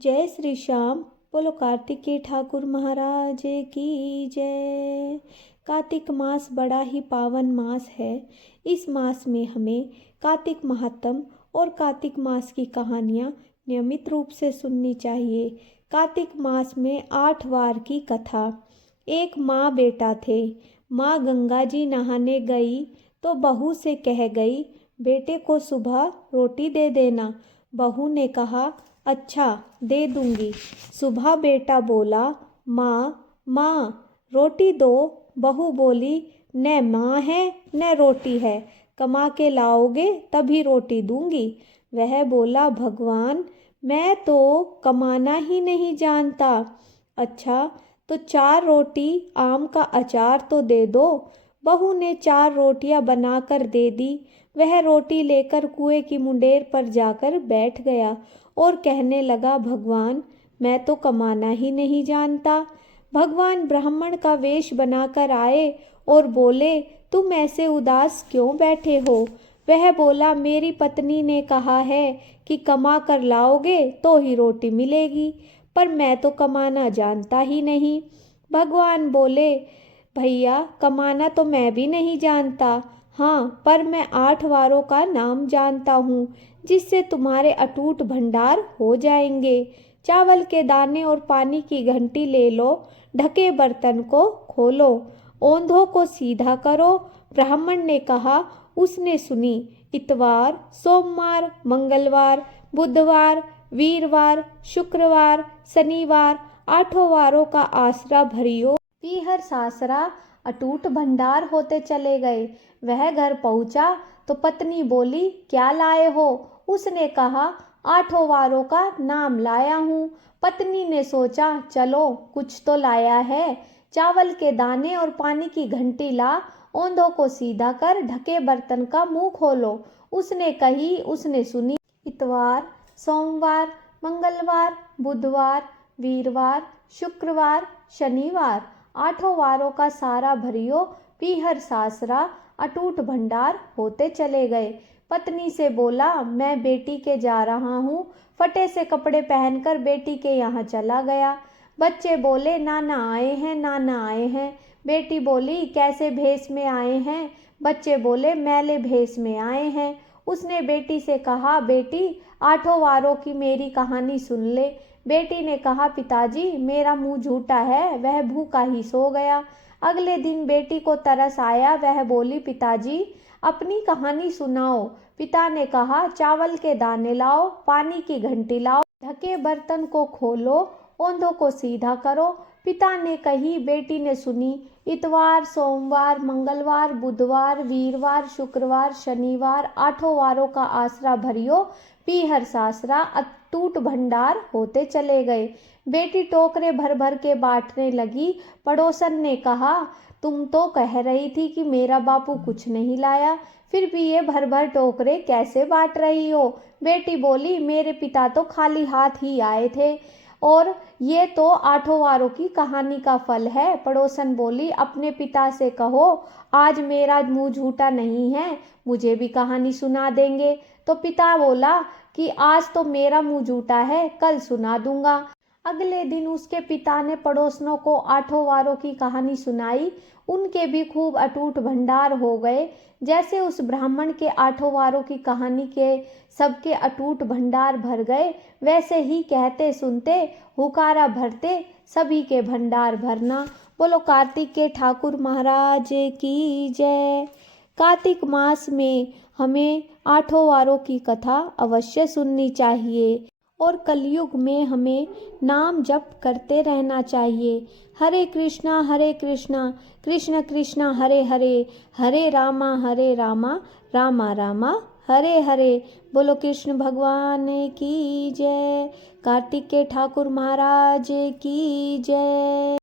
जय श्री श्याम। बोलो कार्तिकेय ठाकुर महाराज की जय। कार्तिक मास बड़ा ही पावन मास है। इस मास में हमें कार्तिक महात्म और कार्तिक मास की कहानियाँ नियमित रूप से सुननी चाहिए। कार्तिक मास में 8 वार की कथा। एक माँ बेटा थे। माँ गंगा जी नहाने गई तो बहू से कह गई, बेटे को सुबह रोटी दे देना। बहू ने कहा, अच्छा दे दूंगी। सुबह बेटा बोला, माँ रोटी दो। बहू बोली, न माँ है न रोटी है, कमा के लाओगे तभी रोटी दूंगी। वह बोला, भगवान मैं तो कमाना ही नहीं जानता। अच्छा तो 4 रोटी आम का अचार तो दे दो। बहू ने 4 रोटियां बनाकर दे दी। वह रोटी लेकर कुएं की मुंडेर पर जाकर बैठ गया और कहने लगा, भगवान मैं तो कमाना ही नहीं जानता। भगवान ब्राह्मण का वेश बनाकर आए और बोले, तुम ऐसे उदास क्यों बैठे हो? वह बोला, मेरी पत्नी ने कहा है कि कमा कर लाओगे तो ही रोटी मिलेगी, पर मैं तो कमाना जानता ही नहीं। भगवान बोले, भैया कमाना तो मैं भी नहीं जानता, हाँ पर मैं 8 वारों का नाम जानता हूँ जिससे तुम्हारे अटूट भंडार हो जाएंगे। चावल के दाने और पानी की घंटी ले लो, ढके बर्तन को खोलो, ओंधों को सीधा करो। ब्राह्मण ने कहा, उसने सुनी। इतवार, सोमवार, मंगलवार, बुधवार, वीरवार, शुक्रवार, शनिवार 8 वारों का आसरा भरियो। पीहर सासरा अटूट भंडार होते चले गए। वह घर पहुंचा तो पत्नी बोली, क्या लाए हो? उसने कहा, 8 वारों का नाम लाया हूँ। पत्नी ने सोचा, चलो कुछ तो लाया है। चावल के दाने और पानी की घंटी ला, ओंधों को सीधा कर, ढके बर्तन का मुंह खोलो। उसने कही, उसने सुनी। इतवार, सोमवार, मंगलवार, बुधवार, वीरवार, शुक्रवार, शनिवार 8 वारों का सारा भरियो। पीहर सासरा अटूट भंडार होते चले गए। पत्नी से बोला, मैं बेटी के जा रहा हूँ। फटे से कपड़े पहनकर बेटी के यहाँ चला गया। बच्चे बोले, नाना आए हैं, नाना आए हैं। बेटी बोली, कैसे भेष में आए हैं? बच्चे बोले, मैले भेष में आए हैं। उसने बेटी से कहा, बेटी 8 वारों की मेरी कहानी सुन ले। बेटी ने कहा, पिताजी मेरा मुंह झूठा है, वह भूखा ही सो गया। अगले दिन बेटी को तरस आया। वह बोली, पिताजी अपनी कहानी सुनाओ। पिता ने कहा, चावल के दाने लाओ, पानी की घंटी लाओ, ढके बर्तन को खोलो, ओंधों को सीधा करो। पिता ने कही, बेटी ने सुनी। इतवार, सोमवार, मंगलवार, बुधवार, वीरवार, शुक्रवार, शनिवार 8 वारों का आसरा भरियो। पीहर सासरा अटूट भंडार होते चले गए। बेटी टोकरे भर भर के बांटने लगी। पड़ोसन ने कहा, तुम तो कह रही थी कि मेरा बापू कुछ नहीं लाया, फिर भी ये भर भर टोकरे कैसे बांट रही हो? बेटी बोली, मेरे पिता तो खाली हाथ ही आए थे और ये तो 8 वारों की कहानी का फल है। पड़ोसन बोली, अपने पिता से कहो आज मेरा मुंह झूठा नहीं है, मुझे भी कहानी सुना देंगे। तो पिता बोला कि आज तो मेरा मुंह झूठा है, कल सुना दूंगा। अगले दिन उसके पिता ने पड़ोसनों को 8 वारों की कहानी सुनाई। उनके भी खूब अटूट भंडार हो गए। जैसे उस ब्राह्मण के 8 वारों की कहानी के सबके अटूट भंडार भर गए, वैसे ही कहते सुनते हुकारा भरते सभी के भंडार भरना। बोलो कार्तिक के ठाकुर महाराज की जय। कार्तिक मास में हमें 8 वारों की कथा अवश्य सुननी चाहिए और कलयुग में हमें नाम जप करते रहना चाहिए। हरे कृष्णा कृष्ण कृष्णा हरे हरे, हरे रामा रामा रामा हरे हरे। बोलो कृष्ण भगवान की जय। कार्तिक के ठाकुर महाराज की जय।